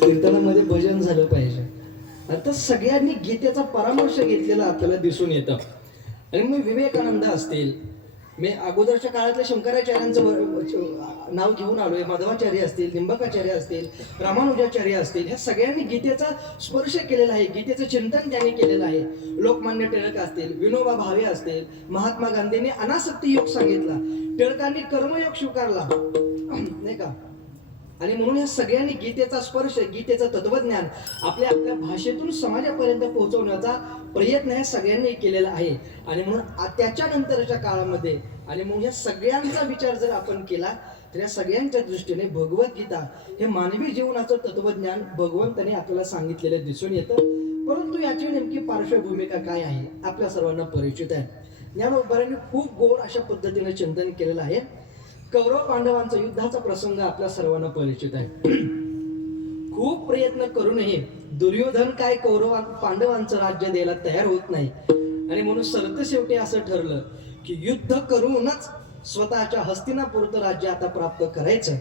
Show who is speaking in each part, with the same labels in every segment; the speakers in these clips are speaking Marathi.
Speaker 1: कीर्तनामध्ये भजन झालं पाहिजे. आता सगळ्यांनी गीतेचा परामर्श घेतलेला आपल्याला दिसून येतं. आणि मग विवेकानंद असतील मी अगोदरच्या काळातल्या शंकराचार्यांचं नाव घेऊन आलोय माधवाचार्य असतील निंबकाचार्य असतील रामानुजाचार्य असतील ह्या सगळ्यांनी गीतेचा स्पर्श केलेला आहे गीतेचं चिंतन त्यांनी केलेलं आहे. लोकमान्य टिळक असतील विनोबा भावे असतील महात्मा गांधींनी अनासक्ती योग सांगितला. टिळकांनी कर्मयोग स्वीकारला. नाही का? आणि म्हणून या सगळ्यांनी गीतेचा स्पर्श गीतेचं तत्वज्ञान आपल्या आपल्या भाषेतून समाजापर्यंत पोहोचवण्याचा प्रयत्न या सगळ्यांनी केलेला आहे. आणि म्हणून त्याच्यानंतरच्या काळामध्ये आणि म्हणून या सगळ्यांचा विचार जर आपण केला तर या सगळ्यांच्या दृष्टीने भगवद्गीता हे मानवी जीवनाचं तत्वज्ञान भगवंताने आपल्याला सांगितलेलं दिसून येतं. परंतु याची नेमकी पार्श्वभूमिका काय आहे आपल्या सर्वांना परिचित आहे. ज्ञानोबारांनी खूप गोड अशा पद्धतीने चिंतन केलेलं आहे. कौरव पांडवांचा युद्धाचा प्रसंग आपल्या सर्वांना परिचित आहे. खूप प्रयत्न करूनही दुर्योधन काय कौरव पांडवांचं राज्य द्यायला तयार होत नाही. आणि म्हणून सरत शेवटी असं ठरलं की युद्ध करूनच स्वतःच्या हस्तिनापुरतं राज्य आता प्राप्त करायचं.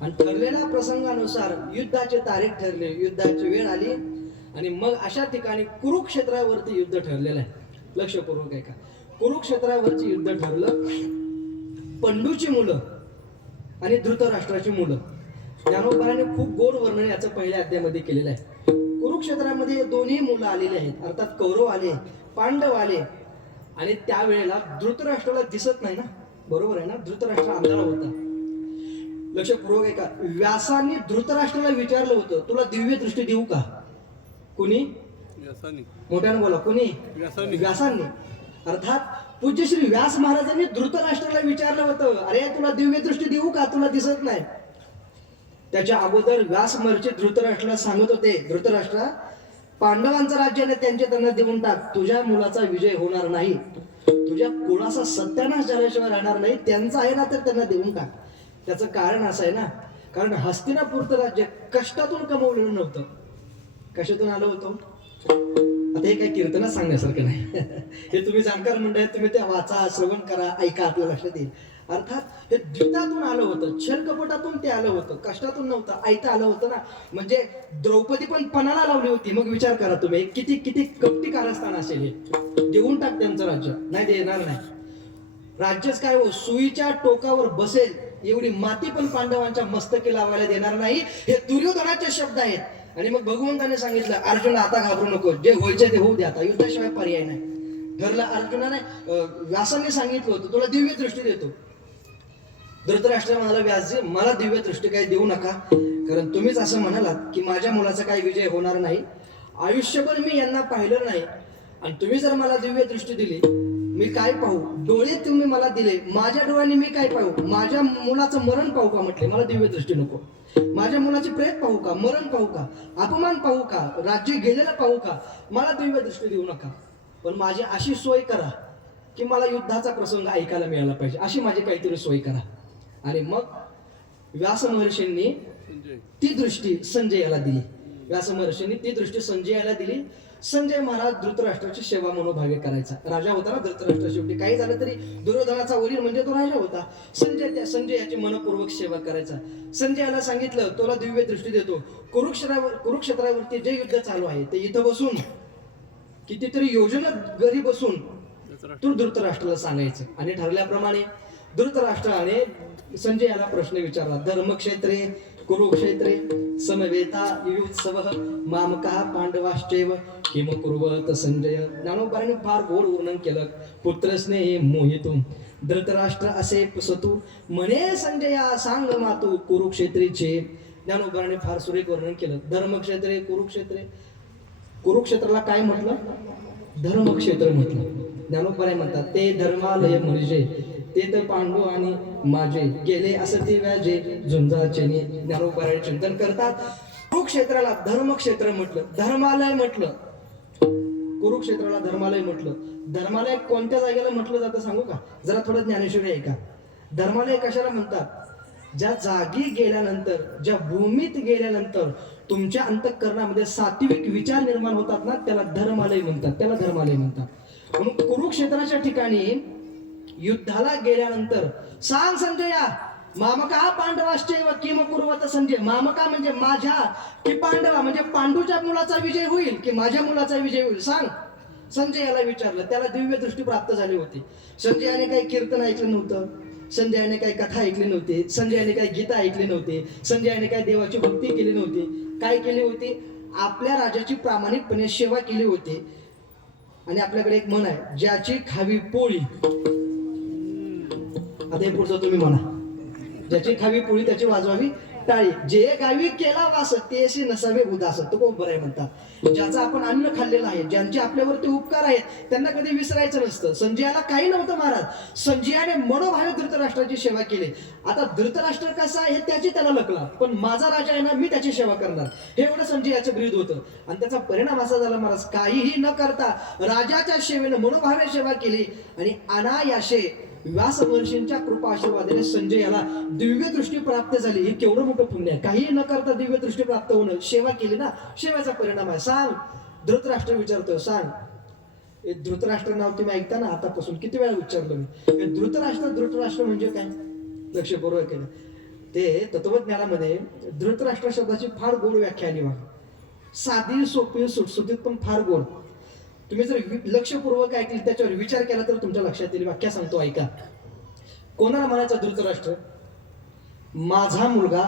Speaker 1: आणि ठरलेल्या प्रसंगानुसार युद्धाची तारीख ठरली युद्धाची वेळ आली. आणि मग अशा ठिकाणी कुरुक्षेत्रावरती युद्ध ठरलेलं आहे. लक्षपूर्वक आहे का कुरुक्षेत्रावरती युद्ध ठरलं. पंडूची मुलं आणि धृतराष्ट्राची मुलं. ज्ञानोबाराने खूप गोड वर्णन याचं पहिल्या अध्यायामध्ये केलेलं आहे. कुरुक्षेत्रामध्ये दोन्ही मुलं आलेली आहेत. अर्थात कौरव आले पांडव आले. आणि त्यावेळेला धृतराष्ट्राला दिसत नाही ना? बरोबर आहे ना? धृतराष्ट्र अंधारा होता. लक्षपूर्वक आहे का व्यासांनी धृतराष्ट्राला विचारलं होतं तुला दिव्य दृष्टी देऊ का? कुणी?
Speaker 2: व्यासानी.
Speaker 1: मोठ्यानं बोला. कुणी?
Speaker 2: व्यासांनी.
Speaker 1: अर्थात पूज्य श्री व्यास महाराजांनी धृतराष्ट्राला विचारलं होतं अरे तुला दिव्य दृष्टी देऊ का? तुला दिसत नाही. त्याच्या अगोदर व्यास महर्षी धृतराष्ट्राला सांगत होते धृतराष्ट्रा पांडवांचं राज्य नाही त्यांचे त्यांना देऊन टाक. तुझ्या मुलाचा विजय होणार नाही. तुझ्या कुळाचा सत्यानाश झाल्याशिवाय राहणार नाही. त्यांचा आहे ना तर त्यांना देऊन टाक. त्याचं कारण असं आहे ना कारण हस्तिनापूरचं राज्य कष्टातून कमवलेलं नव्हतं. कशातून आलं होतं? आता हे काही कीर्तनात सांगण्यासारखं नाही. हे तुम्ही जाणकार म्हणताय तुम्ही त्या वाचा श्रवण करा ऐका आपल्या लक्षात येईल. अर्थात हे द्वितातून आलं होतं छलकपटातून ते आलं होतं कष्टातून नव्हतं ऐकता आलं होतं ना. म्हणजे द्रौपदी पण पणाला लावली होती. मग विचार करा तुम्ही किती किती कपटी कारस्थान असेल हे. देऊन टाक त्यांचं राज्य. नाही देणार नाही. राज्यच काय हो सुईच्या टोकावर बसेल. एवढी माती पण पांडवांच्या मस्तकी लावायला देणार नाही. हे दुर्योधनाचे शब्द आहेत. आणि मग भगवंताने सांगितलं अर्जुन आता घाबरू नको. जे व्हायचे ते होऊ दे आता. युद्धाशिवाय पर्याय नाही. ठरलं अर्जुनाने व्यासाने सांगितलं होतं तुला दिव्य दृष्टी देतो. धृतराष्ट्र म्हणाला व्यासजी मला दिव्य दृष्टी काही देऊ नका. कारण तुम्हीच असं म्हणालात की माझ्या मुलाचा काही विजय होणार नाही. आयुष्यभर मी यांना पाहिलं नाही. आणि तुम्ही जर मला दिव्य दृष्टी दिली मी काय पाहू? डोळे तुम्ही मला दिले. माझ्या डोळ्यांनी मी काय पाहू? माझ्या मुलाचं मरण पाहू का म्हटले? मला दिव्य दृष्टी नको. माझ्या मुलाची प्रेत पाहू का? मरण पाहू का? अपमान पाहू का? राज्य गेलेलं पाहू का? मला दिव्य दृष्टी देऊ नका. पण माझी अशी सोय करा की मला युद्धाचा प्रसंग ऐकायला मिळाला पाहिजे. अशी माझी काहीतरी सोय करा. आणि मग व्यास महर्षींनी ती दृष्टी संजयाला दिली. व्यास महर्षींनी ती दृष्टी संजयाला दिली. संजय महाराज धृतराष्ट्राची सेवा मनोभागे करायचा. राजा होता ना धृतराष्ट्र शेवटी काही झालं तरी दुर्योधनाचा वरील म्हणजे तो राजा होता. संजय त्या संजय याची मनपूर्वक सेवा करायचा. संजयाला सांगितलं तुला दिव्य दृष्टी देतो. कुरुक्षेत्रावर कुरुक्षेत्रावरती जे युद्ध चालू आहे ते इथं बसून कितीतरी योजना घरी बसून तू धृतराष्ट्राला सांगायचं. आणि ठरल्याप्रमाणे धृतराष्ट्राने संजय याला प्रश्न विचारला धर्मक्षेत्रे कुरुक्षेत्रे समवेता युयुत्सव मामका पांडवाश्चैव किम कुर्वत संजय। ज्ञानोबाने फार गोड वर्णन केलं। पुत्रस्नेहे मोहितू। धृतराष्ट्र असे पुसतू। म्हणे संजया सांग मातू कुरुक्षेत्रीचे। ज्ञानोबाने फार सुरेख वर्णन केलं। धर्मक्षेत्रे कुरुक्षेत्रे। कुरुक्षेत्राला काय म्हटलं? धर्मक्षेत्र म्हटलं। ज्ञानोबाई म्हणतात ते धर्मालय म्हणजे ते तर पांडू आणि माझे गेले असं ते व्याजे. झुंजाचे ज्ञानोबाई चिंतन करतात. कुरुक्षेत्राला धर्मक्षेत्र म्हटलं. धर्मालय म्हटलं. कुरुक्षेत्राला धर्मालय म्हटलं. धर्मालय कोणत्या जागेला म्हटलं जातं सांगू का? जरा थोडं ज्ञानेश्वरी आहे का धर्मालय कशाला म्हणतात? ज्या जागी गेल्यानंतर ज्या भूमीत गेल्यानंतर तुमच्या अंतःकरणामध्ये सात्विक विचार निर्माण होतात ना त्याला धर्मालय म्हणतात. त्याला धर्मालय म्हणतात. म्हणून कुरुक्षेत्राच्या ठिकाणी युद्धाला गेल्यानंतर. सांग संजया मामका पांडवाश्चैव किम कुर्वत संजय. मामका म्हणजे माझ्या की पांडवा म्हणजे पांडूच्या मुलाचा विजय होईल की माझ्या मुलाचा विजय होईल? सांग. संजय याला विचारलं. त्याला दिव्य दृष्टी प्राप्त झाली होती. संजयाने काही कीर्तन ऐकलं नव्हतं. संजयाने काही कथा ऐकली नव्हती. संजयाने काही गीता ऐकली नव्हती. संजयाने काही देवाची भक्ती केली नव्हती. काय केली होती? आपल्या राजाची प्रामाणिकपणे सेवा केली होती. आणि आपल्याकडे एक म्हण आहे ज्याची खावी पोळी. आता हे पुढचं तुम्ही म्हणा. ज्याची खावी पोळी त्याची वाजवावी टाळी. जे गावी केला वास तेशी नसावे उदास. तो खूप बरं आहे म्हणतात. ज्याचं आपण अन्न खाल्लेलं आहे ज्यांचे आपल्यावरती उपकार आहेत त्यांना कधी विसरायचं नसतं. संजयाला काही नव्हतं महाराज. संजयाने मनोभावे धृतराष्ट्राची सेवा केली. आता धृतराष्ट्र कसा आहे हे त्याची त्याला लकला पण माझा राजा आहे ना मी त्याची सेवा करणार. हे एवढं संजयाचं ब्रीद होतं. आणि त्याचा परिणाम असा झाला महाराज काहीही न करता राजाच्या सेवेनं मनोभावे सेवा केली आणि अनायाशे व्यास महर्षींच्या कृपा आशीर्वादाने संजय याला दिव्य दृष्टी प्राप्त झाली. हे केवढं मोठं पुण्य आहे. काही न करता दिव्य दृष्टी प्राप्त होणं सेवा केली ना सेवेचा परिणाम आहे. सांग. धृतराष्ट्र विचारतोय सांग. हे धृतराष्ट्र नाव तुम्ही ऐकता ना आतापासून किती वेळा उच्चारलं मी? हे धृतराष्ट्र धृतराष्ट्र म्हणजे काय? लक्षपूर्वक केलं. ते तत्वज्ञानामध्ये धृतराष्ट्र शब्दाची फार गोड व्याख्या आली मला साधी सोपी सुटसुटीत पण फार गोड. तुम्ही जर लक्षपूर्वक ऐकली त्याच्यावर विचार केला तर तुमच्या लक्षात येईल. वाक्या सांगतो ऐका. कोणाला म्हणायचा धृतराष्ट्र माझा मुलगा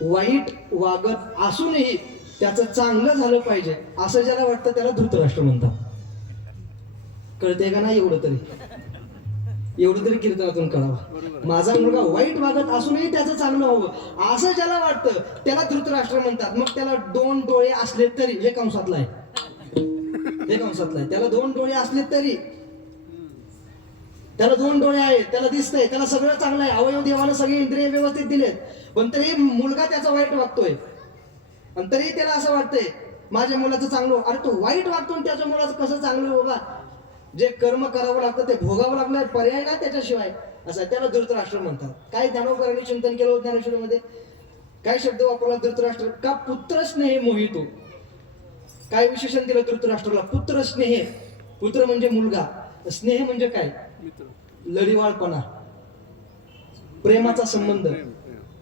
Speaker 1: वाईट वागत असूनही त्याचं चांगलं झालं पाहिजे असं ज्याला वाटतं त्याला धृतराष्ट्र म्हणतात. कळते का नाही एवढं तरी? एवढं तरी कीर्तनातून कळावं. माझा मुलगा वाईट वागत असूनही त्याचं चांगलं व्हावं असं ज्याला वाटतं त्याला धृतराष्ट्र म्हणतात. मग त्याला दोन डोळे असले तरी हे कंसातलं आहे. हे कंसातलं त्याला दोन डोळे असले तरी. त्याला दोन डोळे आहेत. त्याला दिसतंय. त्याला सगळं चांगलं आहे. अवयव देवानं सगळे इंद्रिय व्यवस्थित दिलेत. पण तरी मुलगा त्याचा वाईट वागतोय. आणि तरी त्याला असं वाटतंय माझ्या मुलाचं चांगलं हो- अरे तो वाईट वागतो त्याच्या मुलाचं कसं चांगलं हो बाबा? जे कर्म करावं लागतं ते भोगावं लागणार पर्याय ना त्याच्याशिवाय. असं त्याला धृतराष्ट्र म्हणतात. काय ज्ञानोबरांनी चिंतन केलं होतं ज्ञानेश्वरीमध्ये? काय शब्द वापरला? धृतराष्ट्र. का पुत्र स्नेह मोहितो? काय विशेषण दिलं धृतराष्ट्राला? पुत्र स्नेह. पुत्र म्हणजे मुलगा. स्नेह म्हणजे काय? लढीवाळपणा. प्रेमाचा संबंध.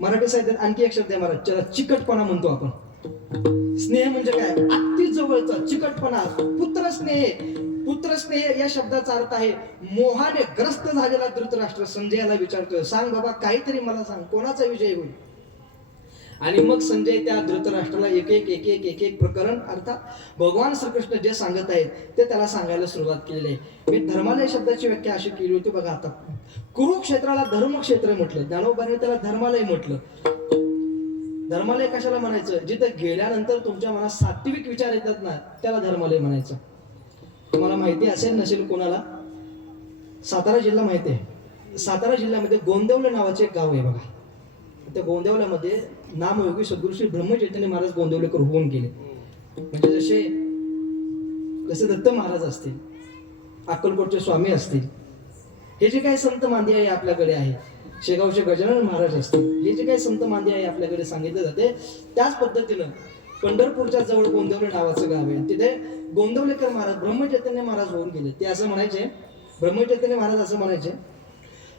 Speaker 1: मराठी साहित्यात आणखी एक शब्द आहे महाराज त्याला चिकटपणा म्हणतो आपण. स्नेह म्हणजे काय? अति जवळचा चिकटपणा. पुत्र स्नेह. पुत्र स्नेह या शब्दाचा अर्थ आहे मोहाने ग्रस्त झालेला धृतराष्ट्र. संजयाला विचारतोय सांग बाबा काहीतरी मला सांग. कोणाचा विजय होईल? आणि मग संजय त्या धृतराष्ट्राला एक एक एक एक एक एक प्रकरण अर्थात भगवान श्रीकृष्ण जे सांगत आहेत ते त्याला सांगायला सुरुवात केलेली आहे. मी धर्मालय शब्दाची व्याख्या अशी केली होती बघा आता. कुरुक्षेत्राला धर्मक्षेत्र म्हटलं. ज्ञानोबाने त्याला धर्मालय म्हटलं. धर्मालय कशाला म्हणायचं? जिथं गेल्यानंतर तुमच्या मनात सात्विक विचार येतात ना त्याला धर्मालय म्हणायचं. तुम्हाला माहिती असेल नसेल कोणाला? सातारा जिल्हा माहिती आहे. सातारा जिल्ह्यामध्ये गोंदवले नावाचे एक गाव आहे बघा. त्या गोंदवल्यामध्ये नामयोगी सद्गुरु श्री ब्रह्मचैतन्य महाराज गोंदवलेकर होऊन गेले. म्हणजे जसे जसे दत्त महाराज असतील अक्कलकोटचे स्वामी असतील हे जे काही संत मांदी आहे आपल्याकडे आहे शेगावचे गजानन महाराज असतील हे जे काही संत मांदी आहे आपल्याकडे सांगितलं जाते त्याच पद्धतीनं पंढरपूरच्या जवळ गोंदवले नावाचं गाव आहे. तिथे गोंदवलेकर महाराज ब्रह्मचैतन्य महाराज होऊन गेले. ते असं म्हणायचे ब्रह्मचैतन्य महाराज असं म्हणायचे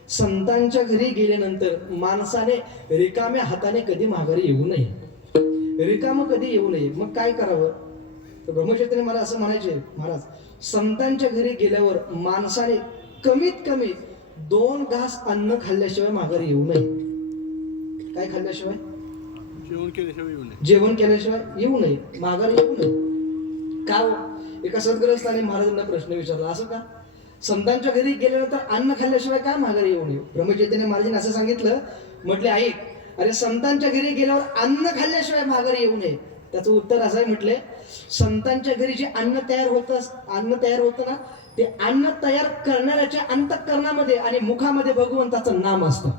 Speaker 1: संतांच्या घरी गेल्यानंतर माणसाने रिकाम्या हाताने कधी माघारी येऊ नये. रिकाम कधी येऊ नये. मग काय करावं? तर ब्रह्मचैतन्य महाराज असं म्हणायचे महाराज संतांच्या घरी गेल्यावर माणसाने कमीत कमी दोन घास अन्न खाल्ल्याशिवाय माघारी येऊ नये. काय खाल्ल्याशिवाय?
Speaker 2: जेवण केल्याशिवाय येऊ नये.
Speaker 1: जेवण केल्याशिवाय येऊ नये. माघारी येऊ नये. का हो? एका सद्ग्रस्ताने महाराजांना प्रश्न विचारला असं का? संतांच्या घरी गेल्यानंतर अन्न खाल्ल्याशिवाय काय माघारी येऊ नये? ब्रह्मचैतन्य महाराजांनी असं सांगितलं. म्हटले ऐक अरे संतांच्या घरी गेल्यावर अन्न खाल्ल्याशिवाय माघारी येऊ नये. त्याचं उत्तर असं आहे म्हटले संतांच्या घरी जे अन्न तयार होतं अन्न तयार होतं ना ते अन्न तयार करणाऱ्याच्या अंतकरणामध्ये आणि मुखामध्ये भगवंताचं नाम असतं.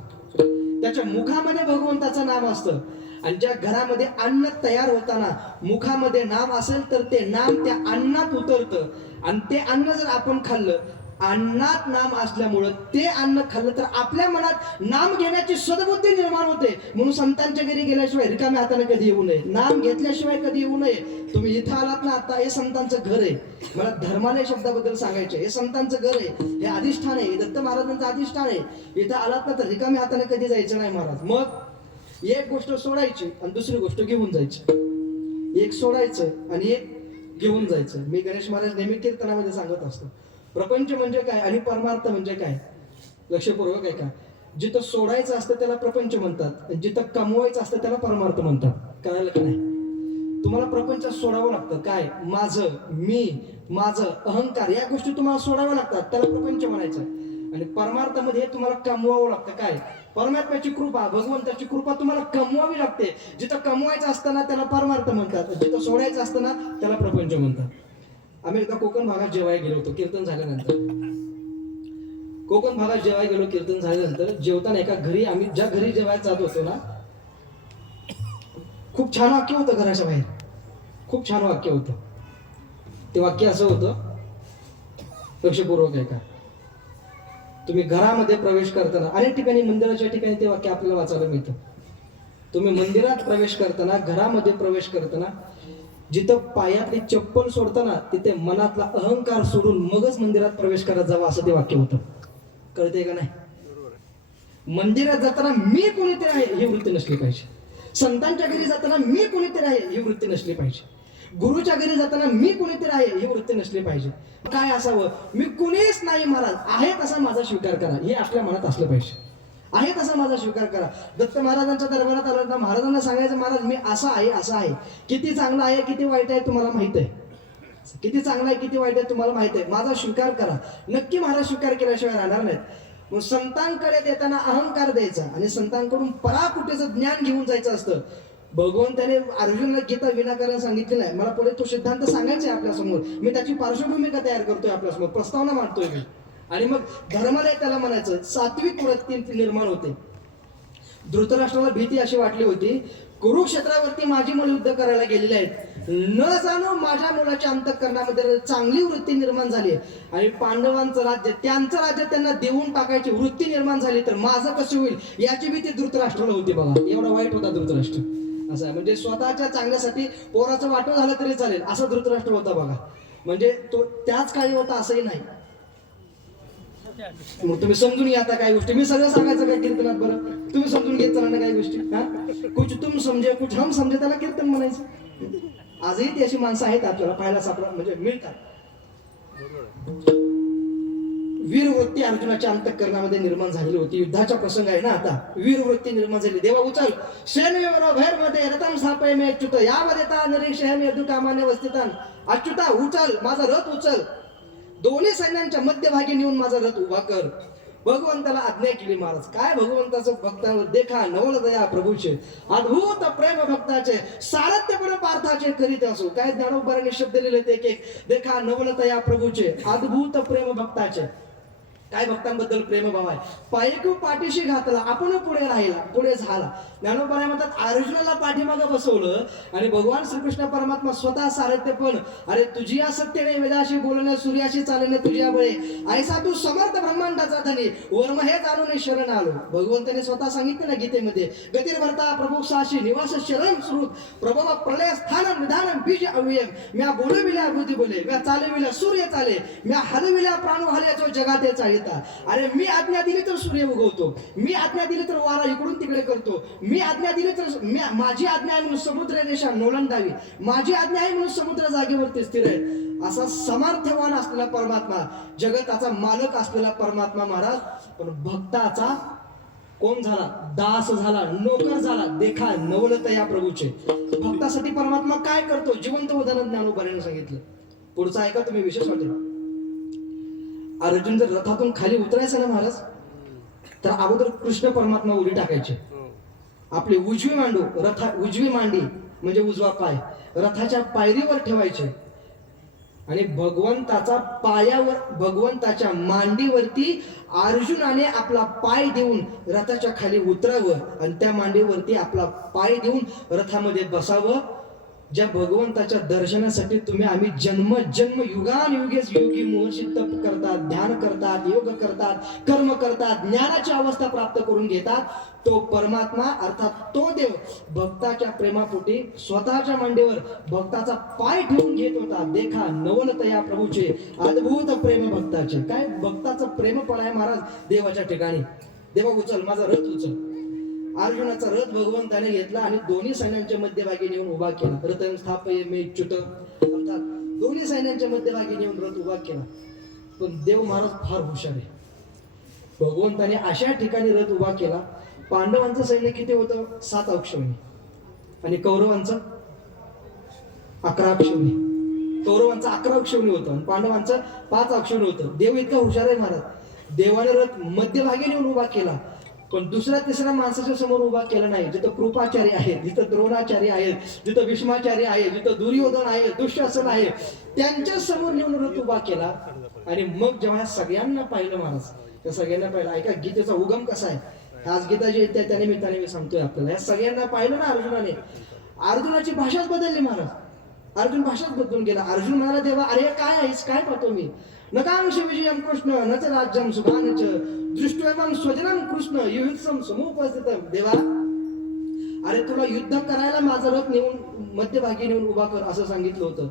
Speaker 1: त्याच्या मुखामध्ये भगवंताचं नाम असतं. आणि ज्या घरामध्ये अन्न तयार होताना मुखामध्ये नाम असेल तर ते नाम त्या अन्नात उतरतं. आणि ते अन्न जर आपण खाल्लं अन्नात नाम असल्यामुळं ते अन्न खाल्लं तर आपल्या मनात नाम घेण्याची सद्बुद्धी निर्माण होते. म्हणून संतांच्या घरी गेल्याशिवाय रिकाम्या हाताने कधी येऊ नये. नाम घेतल्याशिवाय कधी येऊ नये. तुम्ही इथं आलात ना आता हे संतांचं घर आहे. मला धर्मालय शब्दाबद्दल सांगायचे हे संतांचं घर आहे. हे अधिष्ठान आहे. दत्त महाराजांचं अधिष्ठान आहे. इथं आलात ना तर रिकाम्या हाताने कधी जायचं नाही महाराज. मग एक गोष्ट सोडायची आणि दुसरी गोष्ट घेऊन जायची. एक सोडायचं आणि एक घेऊन जायचं. मी गणेश महाराज नेहमी कीर्तनामध्ये सांगत असतो. प्रपंच म्हणजे काय? आणि परमार्थ म्हणजे काय? लक्षपूर्वक आहे का जिथं सोडायचं असतं त्याला प्रपंच म्हणतात जिथं कमवायचं असतं त्याला परमार्थ म्हणतात. कळायला का नाही? तुम्हाला प्रपंच सोडावं लागतं. काय? माझं मी माझं अहंकार या गोष्टी तुम्हाला सोडाव्या लागतात. त्याला प्रपंच म्हणायचं. आणि परमार्थामध्ये हे तुम्हाला कमवावं लागतं. काय? परमात्म्याची कृपा भगवंताची कृपा तुम्हाला कमवावी लागते. जिथं कमवायचं असताना त्याला परमार्थ म्हणतात. जिथं सोडायचं असताना त्याला प्रपंच म्हणतात. आम्ही एकदा कोकण भागात जेवायला गेलो होतो कीर्तन झाल्यानंतर. कोकण भागात जेवायला गेलो कीर्तन झाल्यानंतर जेवताना एका घरी आम्ही ज्या घरी जेवायला जात होतो ना खूप छान वाक्य होतं घराच्या बाहेर. खूप छान वाक्य होतं. ते वाक्य असं होतं लक्षपूर्वक आहे का तुम्ही घरामध्ये प्रवेश करताना अनेक ठिकाणी मंदिराच्या ठिकाणी ते वाक्य आपल्याला वाचायला मिळतं. तुम्ही मंदिरात प्रवेश करताना घरामध्ये प्रवेश करताना जिथं पायातली चप्पल सोडताना तिथे मनातला अहंकार सोडून मगच मंदिरात प्रवेश करत जावा असं ते वाक्य होतं. कळते का नाही?
Speaker 2: बरोबर
Speaker 1: मंदिरात जाताना मी कोणीतरी आहे ही वृत्ती नसली पाहिजे. संतांच्या घरी जाताना मी कोणीतरी आहे ही वृत्ती नसली पाहिजे. गुरुच्या घरी जाताना मी कोणीतरी आहे ही वृत्ती नसली पाहिजे. काय असावं? मी कुणीच नाही महाराज. आहे तसा माझा स्वीकार करा. हे आपल्या मनात असलं पाहिजे. आहे तसा माझा स्वीकार करा. दत्त महाराजांच्या दरबारात आला तर महाराजांना सांगायचं महाराज मी असा आहे असा आहे. किती चांगला आहे किती वाईट आहे तुम्हाला माहीत आहे. किती चांगला आहे किती वाईट आहे तुम्हाला माहीत आहे. माझा स्वीकार करा. नक्की महाराज स्वीकार केल्याशिवाय राहणार नाहीत. मग संतांकडे देताना अहंकार द्यायचा आणि संतांकडून पराकुटीचं ज्ञान घेऊन जायचं असतं. भगवंताने अर्जुनला गीता विनाकारण सांगितलेलं आहे. मला पुढे तो सिद्धांत सांगायचा आहे आपल्यासमोर मी त्याची पार्श्वभूमिका तयार करतोय आपल्यासमोर प्रस्तावना मांडतोय मी. आणि मग धर्मालय त्याला म्हणायचं सात्विक वृत्ती निर्माण होते. धृतराष्ट्राला भीती अशी वाटली होती कुरुक्षेत्रावरती माझी मुलं युद्ध करायला गेलेले आहेत. न जाणो माझ्या मुलाच्या अंतकरणामध्ये चांगली वृत्ती निर्माण झाली आहे. आणि पांडवांचं राज्य त्यांचं राज्य त्यांना देऊन टाकायची वृत्ती निर्माण झाली तर माझं कसं होईल? याची भीती धृतराष्ट्राला होती बघा. एवढा वाईट होता धृतराष्ट्र. असं आहे. म्हणजे स्वतःच्या चांगल्यासाठी पोराचं वाटो झालं तरी चालेल. असं धृतराष्ट्र होता बघा. म्हणजे तो त्याच काळी होता असंही नाही. मग तुम्ही समजून घ्या आता काही गोष्टी. मी सगळं सांगायचं काय कीर्तनात बरं? तुम्ही समजून घेत चला ना काही गोष्टी हा? कुछ तुम समजे कुछ हम समजे त्याला कीर्तन म्हणायचं. आजही ती अशी माणसं आहेत आपल्याला पाहायला सापडा म्हणजे मिळतात. वीरवृत्ती अर्जुनाच्या अंतकरणामध्ये निर्माण झालेली होती. युद्धाचा प्रसंग आहे ना आता. वीरवृत्ती निर्माण झाली. देवा उचल. सेनेवर भैरमध्ये रतम सापय मे अच्युत. यामध्ये ता निरीक्षण कामाने वस्तितान. अच्युता उचल. माझा रथ उचल. दोन्ही सैन्यांच्या मध्यभागी नेऊन माझा रथ उभा कर. भगवंताला आज्ञा केली महाराज. काय भगवंताचं भक्तांवर देखा नवल दया प्रभूचे अद्भुत प्रेम भक्ताचे सारथ्यपणे पार्थाचे करीत असो. काय ज्ञानोबाराने शब्द लिहिले ते एक. देखा नवल दया प्रभूचे. अद्भुत प्रेम भक्ताचे. काय भक्तांबद्दल प्रेमभाव आहे? पायकू पाठीशी घातला आपण पुढे राहिला पुढे झाला. ज्ञानोबाने म्हणतात अर्जुनाला पाठीमागं बसवलं आणि भगवान श्रीकृष्ण परमात्मा स्वतः सारथ्य पण अरे तुझी या सत्यने वेदाशी बोलणे सूर्याशी चालणे तुझ्या बळे. ऐसा तू समर्थ ब्रह्मांडाचा धनी. वर्म हे जाणून शरण आलो. भगवंताने स्वतः सांगितलं ना गीतेमध्ये गतीर प्रभू साशी निवास शरण श्रुत प्रभव प्रलय स्थान निधान बीज अव्ययम म्या बोलविल्या बुद्धी बोले म्या चालविल्या सूर्य चाले. म्या हलविल्या प्राण हल्याचो जगात देता अरे मी आज्ञा दिली तर सूर्य उगवतो. मी आज्ञा दिली तर वारा इकडून तिकडे करतो. मी आज्ञा दिली तर माझी आज्ञा आहे म्हणून समुद्र रेषा नोलंदावी माझी आज्ञा आहे म्हणून समुद्र जागेवरती स्थिर आहे. असा समर्थवान असलेला परमात्मा जगताचा मालक असलेला परमात्मा महाराज पण भक्ताचा कोण झाला? दास झाला नोकर झाला देखा नवलत या प्रभूचे. भक्तासाठी परमात्मा काय करतो? जिवंत उदाहरण ज्ञानोबाने सांगितलं. पुढचं ऐका तुम्ही विशेष वाटेल. अर्जुन जर रथातून खाली उतरायचं ना महाराज तर अगोदर कृष्ण परमात्मा उडी टाकायचे. आपली उजवी मांडू रथा उजवी मांडी म्हणजे उजवा पाय रथाच्या पायरीवर ठेवायचे. आणि भगवंताचा पायावर भगवंताच्या मांडीवरती अर्जुनाने आपला पाय देऊन रथाच्या खाली उतरावं आणि त्या मांडीवरती आपला पाय देऊन रथामध्ये बसावं. ज्या भगवंताच्या दर्शनासाठी तुम्ही आम्ही जन्म जन्म युगान युगेस योगी मोहशी तप करतात ध्यान करतात योग करतात कर्म करतात ज्ञानाची अवस्था प्राप्त करून घेतात तो परमात्मा अर्थात तो देव भक्ताच्या प्रेमापोटी स्वतःच्या मांडीवर भक्ताचा पाय ठेवून घेत होता. देखा नवलतया प्रभूचे अद्भुत प्रेम भक्ताचे. काय? भक्ताचं प्रेम पण आहे महाराज देवाच्या ठिकाणी. देवा उचल माझा रथ उचल. अर्जुनाचा रथ भगवंताने घेतला आणि दोन्ही सैन्यांच्या मध्यभागी नेऊन उभा केला. रथन स्थापय मे च्युत अर्थात दोन्ही सैन्यांच्या मध्यभागी नेऊन रथ उभा केला. पण देव महाराज फार हुशार आहे. भगवंताने अशा ठिकाणी रथ उभा केला पांडवांचं सैन्य किती होतं? सात अक्षवणी आणि कौरवांचं अकरा अक्षवणी कौरवांचं अकरा अक्षवणी होतं आणि पांडवांचं पाच अक्षौणी होतं. देव इतका हुशार आहे महाराज. देवाने रथ मध्यभागी नेऊन उभा केला. पण दुसऱ्या तिसऱ्या माणसाच्या समोर उभा केला नाही. जिथं कृपाचार्य आहेत जिथं द्रोणाचार्य आहेत जिथं भीष्माचार्य आहे जिथं दुर्योधन आहे दुःशासन आहे त्यांच्यासमोर नेऊन रथ उभा केला आणि मग जेव्हा सगळ्यांना पाहिलं महाराज त्या सगळ्यांना पाहिलं ऐका गीतेचा उगम कसा आहे? आज गीता जी आहे त्या निमित्ताने मी सांगतोय आपल्याला. या सगळ्यांना पाहिलं ना अर्जुनाने. अर्जुनाची भाषाच बदलली महाराज. अर्जुन भाषाच बदलून गेला. अर्जुन म्हणाला तेव्हा अरे काय आहेस? काय पाहतो मी? नकांश विजयम कृष्ण नच राज्यम सुखानच दृष्टोयमं स्वजनम कृष्ण युहित्सम समुपस्थित देवा अरे तुला युद्ध करायला माझा रथ नेऊन मध्यभागी नेऊन उभा कर असं सांगितलं होतं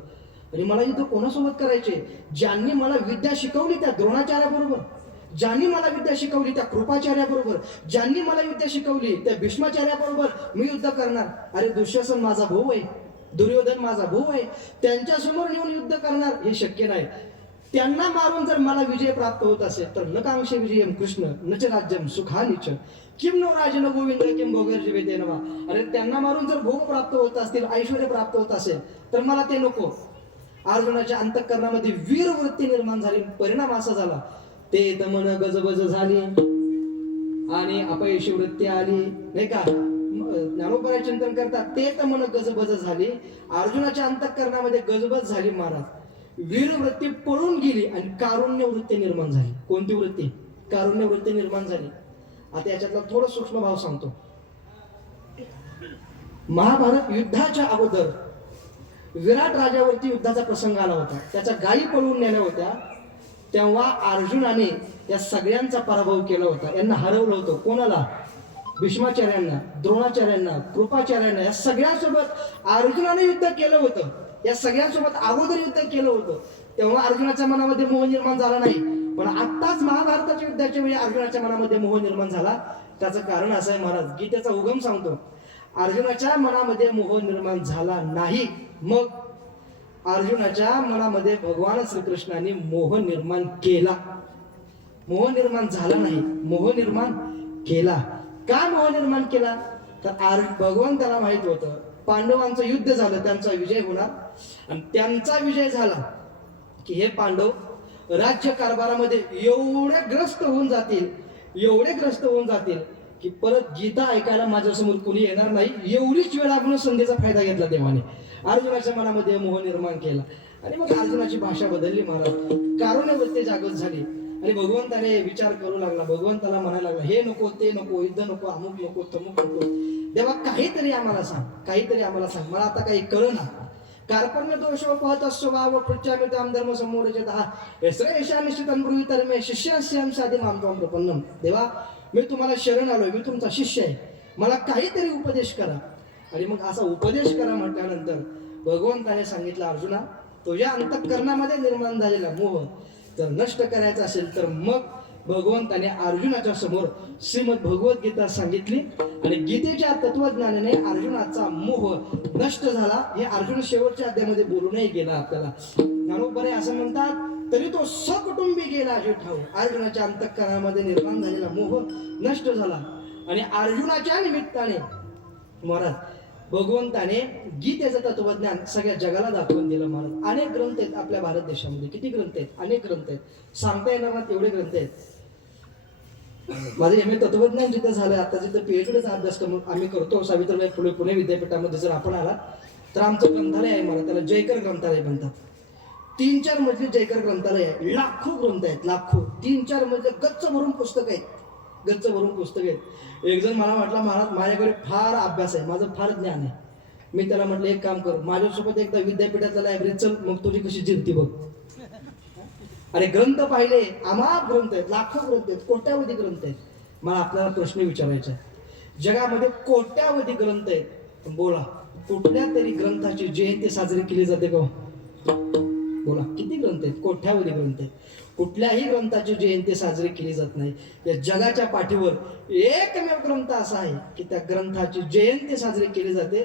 Speaker 1: आणि मला युद्ध कोणासोबत करायचे ज्यांनी मला विद्या शिकवली त्या द्रोणाचार्याबरोबर ज्यांनी मला विद्या शिकवली त्या कृपाचार्याबरोबर ज्यांनी मला विद्या शिकवली त्या भीष्माचार्याबरोबर मी युद्ध करणार अरे दुःशासन माझा भाऊ आहे दुर्योधन माझा भाऊ आहे त्यांच्यासमोर नेऊन युद्ध करणार हे शक्य नाही त्यांना मारून जर मला विजय प्राप्त होत असेल तर नकांक्ष विजयम कृष्ण नच राज्यम सुखानिच. किम नो राजन गोविंद किम भोगर्जी वेदे अरे त्यांना मारून जर भोग प्राप्त होत असतील ऐश्वर प्राप्त होत असेल तर मला ते नको. अर्जुनाच्या अंतःकरणामध्ये वीर वृत्ती निर्माण झाली परिणाम असा झाला. ते तमन गजबज झाली आणि अपयशी वृत्ती आली नाही का? ज्ञानोपराय चिंतन करतात ते तमन गजबज झाली. अर्जुनाच्या अंतःकरणामध्ये गजबज झाली महाराज. वीर वृत्ती पळून गेली आणि कारुण्य वृत्ती निर्माण झाली. कोणती वृत्ती? कारुण्य वृत्ती निर्माण झाली. आता याच्यातला थोडं सूक्ष्म भाव सांगतो. महाभारत युद्धाच्या अगोदर विराट राजावरती युद्धाचा प्रसंग आला होता. त्याच्या गायी पळवून नेल्या होत्या. तेव्हा अर्जुनाने या सगळ्यांचा पराभव केला होता. यांना हरवलं होतं. कोणाला? भीष्माचार्यांना द्रोणाचार्यांना कृपाचार्यांना या सगळ्यांसोबत अर्जुनाने युद्ध केलं होतं. या सगळ्यांसोबत अगोदर युद्ध केलं होतं. तेव्हा अर्जुनाच्या मनामध्ये मोह निर्माण झाला नाही. पण आत्ताच महाभारताच्या युद्धाच्या वेळी अर्जुनाच्या मनामध्ये मोह निर्माण झाला. त्याचं कारण असं आहे महाराज. गीतेचा उगम सांगतो. अर्जुनाच्या मनामध्ये मोह निर्माण झाला नाही. मग अर्जुनाच्या मनामध्ये भगवान श्रीकृष्णाने मोह निर्माण केला. मोह निर्माण झाला नाही. मोह निर्माण केला. का मोह निर्माण केला? तर आर त्याला माहीत होतं. पांडवांचं युद्ध झालं त्यांचा विजय होणार. आणि त्यांचा विजय झाला की हे पांडव राज्य कारभारामध्ये एवढे ग्रस्त होऊन जातील एवढे ग्रस्त होऊन जातील की परत गीता ऐकायला माझ्यासमोर कोणी येणार नाही. एवढीच वेळ आपण संधीचा फायदा घेतला देवाने. अर्जुनाच्या मनामध्ये मोह निर्माण केला. आणि मग अर्जुनाची भाषा बदलली महाराज. कारुण्य जागृत झाली. आणि भगवंताने विचार करू लागला भगवंताला म्हणायला लागला हे नको ते नको युद्ध नको अमुक नको तमुक नको. देवा काहीतरी आम्हाला सांग काहीतरी आम्हाला सांग. मला आता काही कळ ना कार्पण्य दोष पाहत स्वभाव प्रत्यामिताम धर्म समोर हा श्रेयशा निश्चित अनुभवी तर मी शिष्यास्याम साधी मामतो प्रपन्नम. देवा मी तुम्हाला शरण आलोय मी तुमचा शिष्य आहे. मला काहीतरी उपदेश करा. आणि मग असा उपदेश करा म्हटल्यानंतर भगवंताने सांगितलं अर्जुना तुझ्या अंतःकरणामध्ये निर्माण झालेला मोह जर नष्ट करायचा असेल तर मग भगवंताने अर्जुनाच्या समोर श्रीमद भगवद्गीता सांगितली. आणि गीतेच्या तत्वज्ञानाने अर्जुनाचा मोह नष्ट झाला. हे अर्जुन शेवटच्या अध्यामध्ये बोलूनही गेला आपल्याला. ज्ञानोबरे असं म्हणतात तरी तो सकुटुंबी गेला जे ठाऊ अर्जुनाच्या अंतःकरणामध्ये निर्माण झालेला मोह नष्ट झाला. आणि अर्जुनाच्या निमित्ताने महाराज भगवंताने गीतेचं तत्वज्ञान सगळ्या जगाला दाखवून दिलं महाराज. अनेक ग्रंथ आहेत आपल्या भारत देशामध्ये. किती ग्रंथ आहेत? अनेक ग्रंथ आहेत. सांगता येणार ना तेवढे ग्रंथ आहेत. माझं एम ए तत्वज्ञान जिथं झालं आता जिथं पीएचडीचा अभ्यासक्रम आम्ही करतो सावित्रीबाई फुले पुणे विद्यापीठामध्ये जर आपण आला तर आमचं ग्रंथालय आहे मला त्याला जयकर ग्रंथालय म्हणतात. तीन चार मजली जयकर ग्रंथालय आहे. लाखो ग्रंथ आहेत लाखो. तीन चार मजले गच्च भरून पुस्तक आहेत. गच्च भरून पुस्तक आहेत. एक जण मला म्हटला महाराज माझ्याकडे फार अभ्यास आहे माझं फार ज्ञान आहे. मी त्याला म्हटलं एक काम कर माझ्यासोबत एकदा विद्यापीठातल्या लायब्ररीत चल मग तुझी कशी जिंकती बघ. अरे ग्रंथ पाहिले आम्हा ग्रंथ आहेत लाखो ग्रंथ आहेत कोट्यावधी ग्रंथ आहेत. मला आपल्याला प्रश्न विचारायचा आहे. जगामध्ये कोट्यावधी ग्रंथ आहेत. बोला कुठल्या तरी ग्रंथाची जयंती साजरी केली जाते का हो? बोला किती ग्रंथ आहेत? कोट्यावधी ग्रंथ आहेत. कुठल्याही ग्रंथाची जयंती साजरी केली जात नाही. या जगाच्या पाठीवर एकमेव ग्रंथ असा आहे की त्या ग्रंथाची जयंती साजरी केली जाते.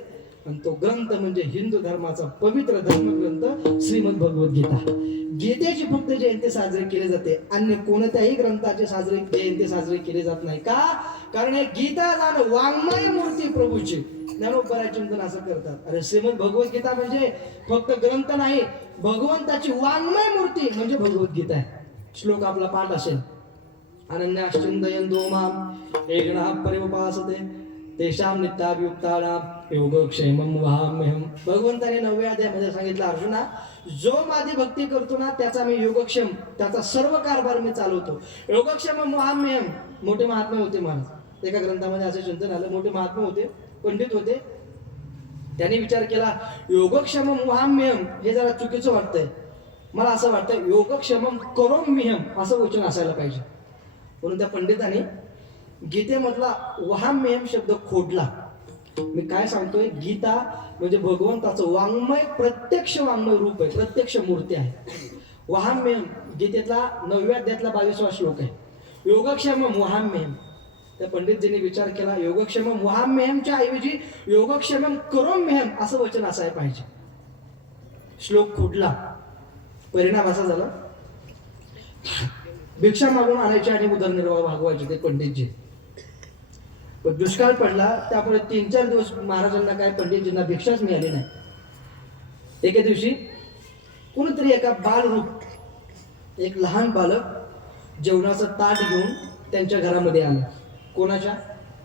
Speaker 1: आणि तो ग्रंथ म्हणजे हिंदू धर्माचा पवित्र धर्मग्रंथ श्रीमद भगवद्गीता गीतेची फक्त जयंती साजरी केली जाते. अन्य कोणत्याही ग्रंथाचे साजरी जयंती साजरी केली जात नाही. का? कारण हे गीता जाणं वाङ्मय मूर्ती प्रभूची. बऱ्याच चिंतन असं करतात. अरे श्रीमद भगवद्गीता म्हणजे फक्त ग्रंथ नाही भगवंताची वाङ्मय मूर्ती म्हणजे भगवद्गीता आहे. श्लोक आपला पाठ असेल. अनन्याश्चिंदयन दोमा एकणः परिवपासते तेषाम नित्याभियुक्तानां योगक्षेमं वहाम्यहं भगवंताने नवव्या अध्यायामध्ये सांगितलं अर्जुना जो माझी भक्ती करतो ना त्याचा मी योगक्षेम त्याचा सर्व कारभार मी चालवतो. योगक्षेम वहाम्यहं मोठे महात्मा होते महाराज. एका ग्रंथामध्ये असं चिंतन आलं मोठे महात्मा होते पंडित होते. त्यांनी विचार केला योगक्षम वहाम्यहं हे जरा चुकीचं वाटतंय. मला असं वाटतं योगक्षमम करोम्यहम असं वचन असायला पाहिजे. म्हणून त्या पंडिताने गीतेमधला वहाम्यम शब्द खोडला. मी काय सांगतोय? गीता म्हणजे भगवंताचं वाङ्मय प्रत्यक्ष वाङ्मय रूप आहे प्रत्यक्ष मूर्ती आहे. वहाम्यम गीतेतला नवव्या अध्यातला बावीसवा श्लोक आहे. योगक्षेम वहाम्यम त्या पंडितजींनी विचार केला योगक्षेम वहाम्यमच्या ऐवजी योगक्षेमम मेहम असं वचन असायला पाहिजे. श्लोक खोडला. परिणाम असा झाला. भिक्षा मागून आणायची आणि उदरनिर्वाह भागवायचे ते पंडितजी. पण दुष्काळ पडला त्यामुळे तीन चार दिवस महाराजांना काय पंडितजींना भिक्षाच मिळाली नाही. एके दिवशी कुणीतरी एका बालरूप एक लहान बालक जेवणाचं ताट घेऊन त्यांच्या घरामध्ये आलं. कोणाच्या?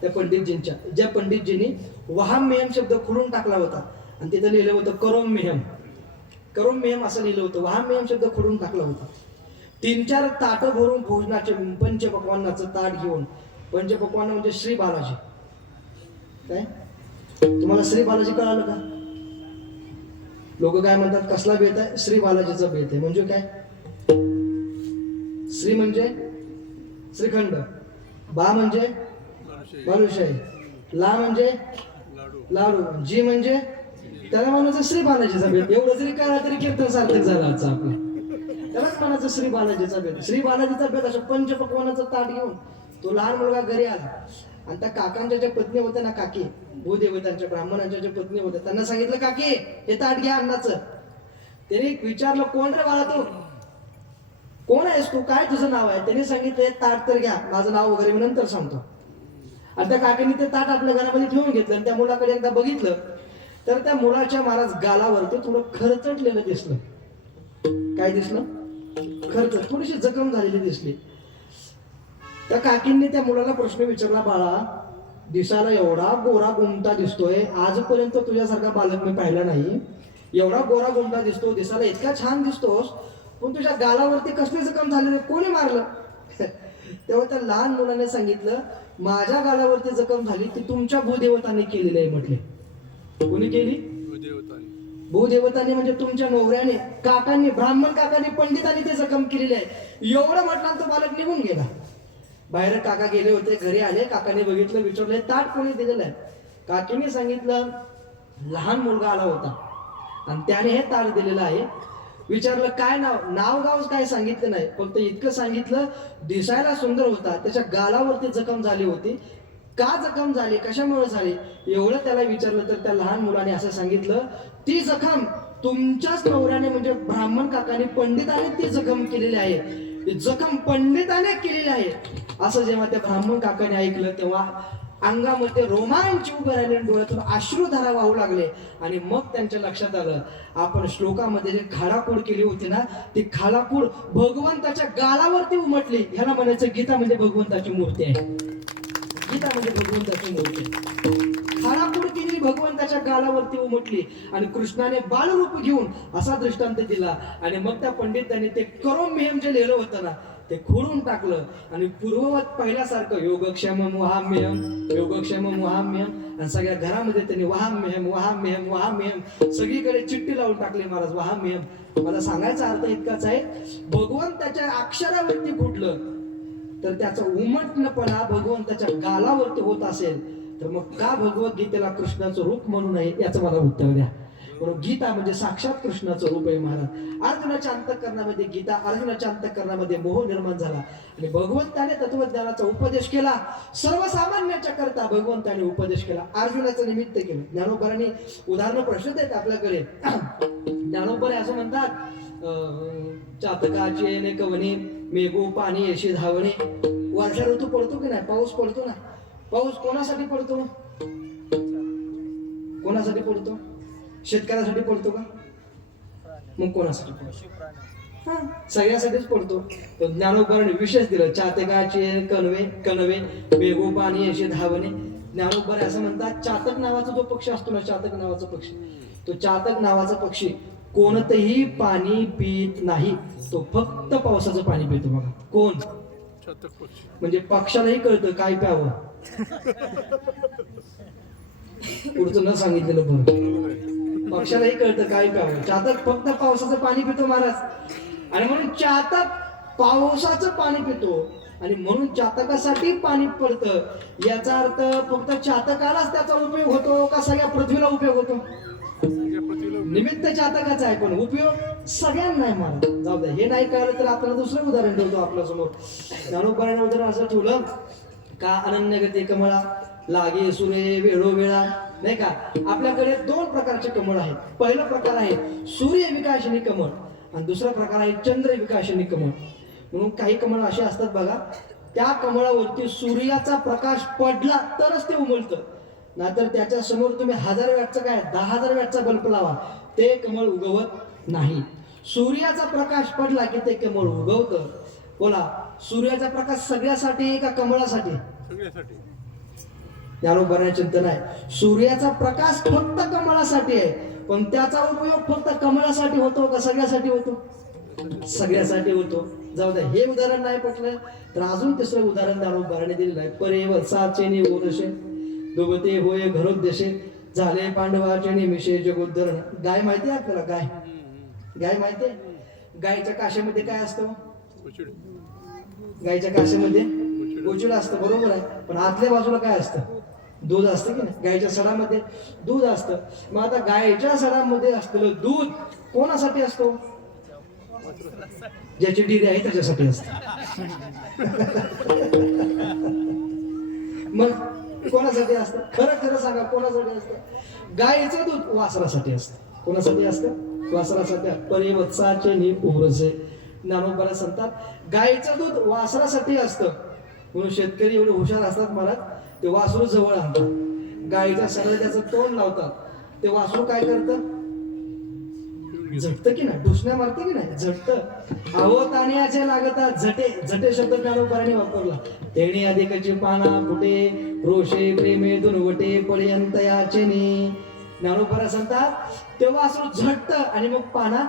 Speaker 1: त्या पंडितजींच्या. ज्या पंडितजींनी वहाम मेहम शब्द खुलून टाकला होता. आणि तिथं लिहिलं होतं करोम मेहम. करोम मेहम असं लिहिलं होतं. वहाम मेहम शब्द खुडून टाकला होता. तीन चार ताटं भरून भोजनाचे पंचपक्वानाचं ताट घेऊन पंचपक्वान म्हणजे श्री बालाजी. काय? तुम्हाला श्री बालाजी कळालं का? लोक काय म्हणतात कसला बेत आहे? श्री बालाजीचा बेत आहे. म्हणजे काय? श्री म्हणजे श्रीखंड. बा म्हणजे
Speaker 2: बालुशाही,
Speaker 1: ला म्हणजे
Speaker 2: लाडू.
Speaker 1: जी म्हणजे त्याला म्हणायचं श्री बालाजीचा भेट एवढं जरी करा तरी कीर्तन सार्थक झालं आजचं आपलं. त्यालाच म्हणायचं श्री बालाजीचा भेट श्री बालाजीचा भेट असं पंचपक्वानाचं ताट घेऊन तो लहान मुलगा घरी आला. आणि त्या काकांच्या ज्या पत्नी होत्या ना काकी भूदेवतांच्या ब्राह्मणांच्या ज्या पत्नी होत्या त्यांना सांगितलं काकी हे ताट घ्या अन्नाचं. त्याने विचारलं कोण रे बाळा तू? कोण आहेस तू? काय तुझं नाव आहे? त्यांनी सांगितलं "हे ताट तर घ्या माझं नाव वगैरे मी नंतर सांगतो. आणि त्या काकीने ते ताट आपल्या घरामध्ये ठेवून घेतलं आणि त्या मुलाकडे एकदा बघितलं. तर त्या मुलाच्या महाराज गालावरती थोडं खरचटलेलं दिसलं. काय दिसलं? खर्च थोडीशी जखम झालेली दिसली. त्या काकींनी त्या मुलाला प्रश्न विचारला बाळा दिसायला एवढा गोरा गुमटा दिसतोय. आजपर्यंत तुझ्यासारखा बालक मी पाहिला नाही. एवढा गोरा गुमटा दिसतो दिसायला इतका छान दिसतोस पण तुझ्या गालावरती कसली जखम झालेली कोणी मारलं? तेव्हा त्या लहान मुलाने सांगितलं माझ्या गालावरती जखम झाली ती तुमच्या भूदेवतांनी केलेली आहे म्हटले. कोणी केली?
Speaker 2: देवतानी
Speaker 1: भूदेवतांनी म्हणजे तुमच्या नवऱ्याने काकांनी ब्राह्मण काकांनी पंडितांनी ते जखम केलेली आहे. एवढं म्हटलं तो बालक निघून गेला. बाहेर काका गेले होते घरी आले काकाने बघितलं विचारलं "हे ताट कोणी दिलेलं आहे? काकीने सांगितलं लहान मुलगा आला होता. आणि त्याने हे ताट दिलेलं आहे. विचारलं काय नाव नाव गाव काय सांगितलं नाही फक्त इतकं सांगितलं दिसायला सुंदर होता त्याच्या गालावरती जखम झाली होती. का जखम झाली? कशामुळे झाली? एवढं त्याला विचारलं तर त्या लहान मुलाने असं सांगितलं ती जखम तुमच्याच नवऱ्याने म्हणजे ब्राह्मण काकाने पंडिताने ती जखम केलेली आहे. जखम पंडिताने केलेली आहे. असं जेव्हा त्या ब्राह्मण काकाने ऐकलं तेव्हा अंगामध्ये रोमांच उभं राहिले डोळ्यातून अश्रुधारा वाहू लागले. आणि मग त्यांच्या लक्षात आलं आपण श्लोकामध्ये जे खाडाकूड केली होती ना ती खाडाकूड भगवंताच्या गालावरती उमटली. ह्याला म्हणायचं गीता म्हणजे भगवंताची मूर्ती आहे. गीता म्हणजे भगवंताची मूर्ती भगवंताच्या गालावरती उमटली आणि कृष्णाने बालरूप घेऊन असा दृष्टांत दिला. आणि मग त्या पंडितांनी ते करोम मेहम जे लिहिलं होतं ना ते खोडून टाकलं. आणि पूर्ववत पहिल्यासारखं योगक्षेम वहाम्यम योगक्षेम वहाम्यम आणि सगळ्या घरामध्ये त्यांनी वहाम्यम वहाम्यम वहाम्यम सगळीकडे चिठ्ठी लावून टाकली महाराज वहाम्यम मला सांगायचा अर्थ इतकाच आहे भगवंताच्या अक्षरावरती फुटलं तर त्याचा उमटणपणा भगवंताच्या गालावरती होत असेल. तर मग का भगवद्गीतेला कृष्णाचं रूप म्हणून आहे याचं मला उत्तर द्या. म्हणून गीता म्हणजे साक्षात कृष्णाचं रूप आहे महाराज. अर्जुनाच्या अंतकरणामध्ये गीता अर्जुनाच्या अंतकरणामध्ये मोह निर्माण झाला. आणि भगवंताने तत्वज्ञानाचा उपदेश केला. सर्वसामान्याच्या करता भगवंताने उपदेश केला. अर्जुनाचं निमित्त केलं. ज्ञानोपराने उदाहरण प्रश्न देत आपल्याकडे. ज्ञानोपरे असं म्हणतात चातकाचे कवने मेघो पाणी येशी धावणे. वर्षा ऋतू पडतो की नाही? पाऊस पडतो ना? पाऊस कोणासाठी पडतो? कोणासाठी पडतो? शेतकऱ्यासाठी पडतो का? मग कोणासाठी पडतो? सगळ्यासाठीच पडतो. पण ज्ञानोबराने विशेष दिलं. चातकाचे कणवे कणवे बेगो पाणी असे धावणे. ज्ञानोबरे असं म्हणतात चातक नावाचा जो पक्षी असतो ना चातक नावाचा पक्षी. तो चातक नावाचा पक्षी कोणतंही पाणी पित नाही. तो फक्त पावसाचं पाणी पितो बघा. कोण? म्हणजे पक्षालाही कळतं काय प्यावं. पुढचं न सांगितलेलं बरं पक्षालाही कळतं काय प्यावं चातक फक्त पावसाचं पाणी पितो महाराज. आणि म्हणून चातक पावसाचं पाणी पितो. आणि म्हणून चातकासाठी पाणी पडतं. याचा अर्थ फक्त चातकालाच त्याचा उपयोग होतो का सगळ्या पृथ्वीला उपयोग होतो? निमित्त चातकाचा आहे पण उपयोग सगळ्यांना आहे मला जाऊ द्या हे नाही कळलं तर आपल्याला दुसरं उदाहरण ठेवतो आपल्यासमोर ज्ञानोपारायण उदाहरण असं ठेवलं का अनन्य गती कमळा? लागे सुरे वेळोवेळा नाही का? आपल्याकडे दोन प्रकारचे कमळ आहेत. पहिला प्रकार आहे सूर्य विकासनी कमळ आणि दुसरा प्रकार आहे चंद्र विकासनी कमळ. म्हणून काही कमळ असे असतात बघा त्या कमळावरती सूर्याचा प्रकाश पडला तरच ते उमलतं. नाहीतर त्याच्यासमोर तुम्ही हजार वॅटचा काय दहा हजार वॅटचा बल्ब लावा ते कमळ उगवत नाही. सूर्याचा प्रकाश पडला की ते कमळ उगवतं. बोला सूर्याचा प्रकाश सगळ्यासाठी का कमळासाठी?
Speaker 2: सगळ्यासाठी
Speaker 1: यावर चिंतन आहे सूर्याचा प्रकाश फक्त कमळासाठी आहे. पण त्याचा उपयोग फक्त कमळासाठी होतो का सगळ्यासाठी होतो? सगळ्यासाठी होतो. जाऊ द्या हे उदाहरण नाही पटलं तर अजून तिसरं उदाहरण दारोबाराने दिलेलं आहे. परे वत्साचे नि ओरशे दुबते होय घरोद्देशे झाले पांडवाचे निमिषे जगोद्धरण गाय माहिती आहे आपल्याला? गाय. गाय माहिती आहे? गायच्या काशेमध्ये काय असतं? गायच्या काशेमध्ये? उचिड असतं बरोबर आहे. पण आतल्या बाजूला काय असतं? दूध असतं की नाही? गायच्या सडामध्ये दूध असतं. मग आता गायच्या सडामध्ये असलेलं दूध कोणासाठी असतो? ज्याची डिरी आहे त्याच्यासाठी असतं. मग कोणासाठी असतं? खरं खरं सांगा कोणासाठी असतं? गायचं दूध वासरासाठी असतं. कोणासाठी असतं? वासरासाठी परिवत्साचे नि उरसे. ज्ञानोबरा सांगतात गायचं दूध वासरासाठी असतं. म्हणून शेतकरी एवढे हुशार असतात मला ते वासरू जवळ आणतात. गायीच्या सरळ त्याचं तोंड लावतात. ते वासरू काय करतं झटत की नाही? डुसण्या मारत की नाही? झटत. अहो तानियाचे लागतात झटे झटे शब्द ज्ञानोबराने वापरला. तेणी अधिकची पाना फुटे रोषे प्रेमे दुनवटे पर्यंत याचे ज्ञानोपरा सांगतात तेव्हा असं झटत आणि मग पाना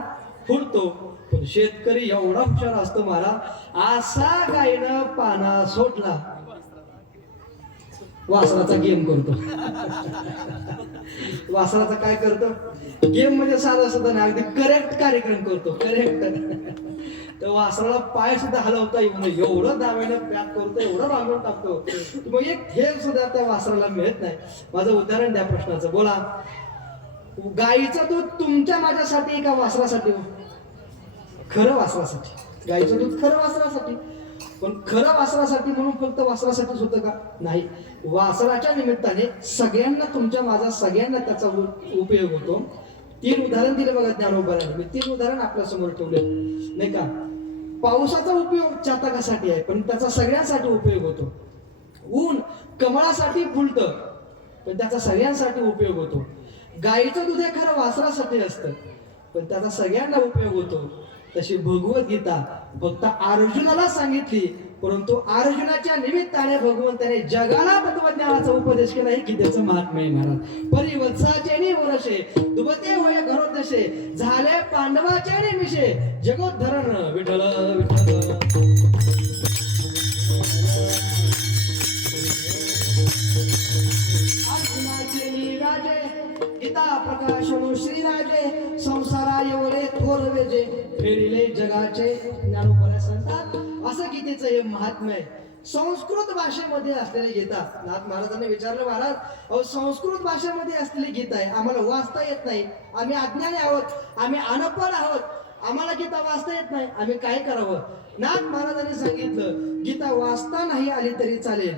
Speaker 1: फुलतो पण शेतकरी एवढा हुशार असतो मला असा गायनं पाना सोडला. वासराचा गेम करतो. वासराचा काय करतो? गेम म्हणजे साधं सुद्धा नाही अगदी करेक्ट कार्यक्रम करतो करेक्ट तर वासराला पाय सुद्धा हलवता येऊ नये. एवढं दाव्यानं पॅक करतो एवढं बांधून टाकतो. मग एक थेंब सुद्धा त्या वासराला मिळत नाही. माझं उदाहरण द्या प्रश्नाचं. बोला. गाईचं दूध तुमच्या माझ्यासाठी का वासरासाठी? खरं वासरासाठी. गाईचं दूध खरं वासरासाठी. पण खरं वासरासाठी म्हणून फक्त वासरासाठीच होतं का? नाही. वासराच्या निमित्ताने सगळ्यांना तुमच्या माझा सगळ्यांना त्याचा उपयोग होतो. तीन उदाहरण दिले बघा ज्ञानोबाराने. मी तीन उदाहरण आपल्यासमोर ठेवले. नाही का? पावसाचा उपयोग चातकासाठी आहे पण त्याचा सगळ्यांसाठी उपयोग होतो. ऊन कमळासाठी फुलतं पण त्याचा सगळ्यांसाठी उपयोग होतो. गाईचं दूध हे खरं वासरासाठी असतं पण त्याचा सगळ्यांना उपयोग होतो. तशी भगवद्गीता फक्त अर्जुनाला सांगितली परंतु अर्जुनाच्या निमित्ताने भगवंताने जगाला तत्वज्ञानाचा उपदेश केला की त्याचं महात्म्य महाराज. परिवत्साचे वत्साचे दुबते होय घरो दशे झाले पांडवाच्या निमिषे जगोद्धरण विठल विठल गीता प्रकाशनु श्रीराजे संसारा एवढे थोर वेजे फेरिले जगाचे ज्ञानोपऱ्या सांगतात. असं गीतेचं हे महात्म्य आहे. संस्कृत भाषेमध्ये असलेली गीता नाथ महाराजांनी विचारलं महाराज अहो संस्कृत भाषेमध्ये असलेली गीता आहे आम्हाला वाचता येत नाही. आम्ही अज्ञानी आहोत आम्ही अनपड आहोत. आम्हाला गीता वाचता येत नाही आम्ही काय करावं? नाथ महाराजांनी सांगितलं गीता वाचता नाही आली तरी चालेल.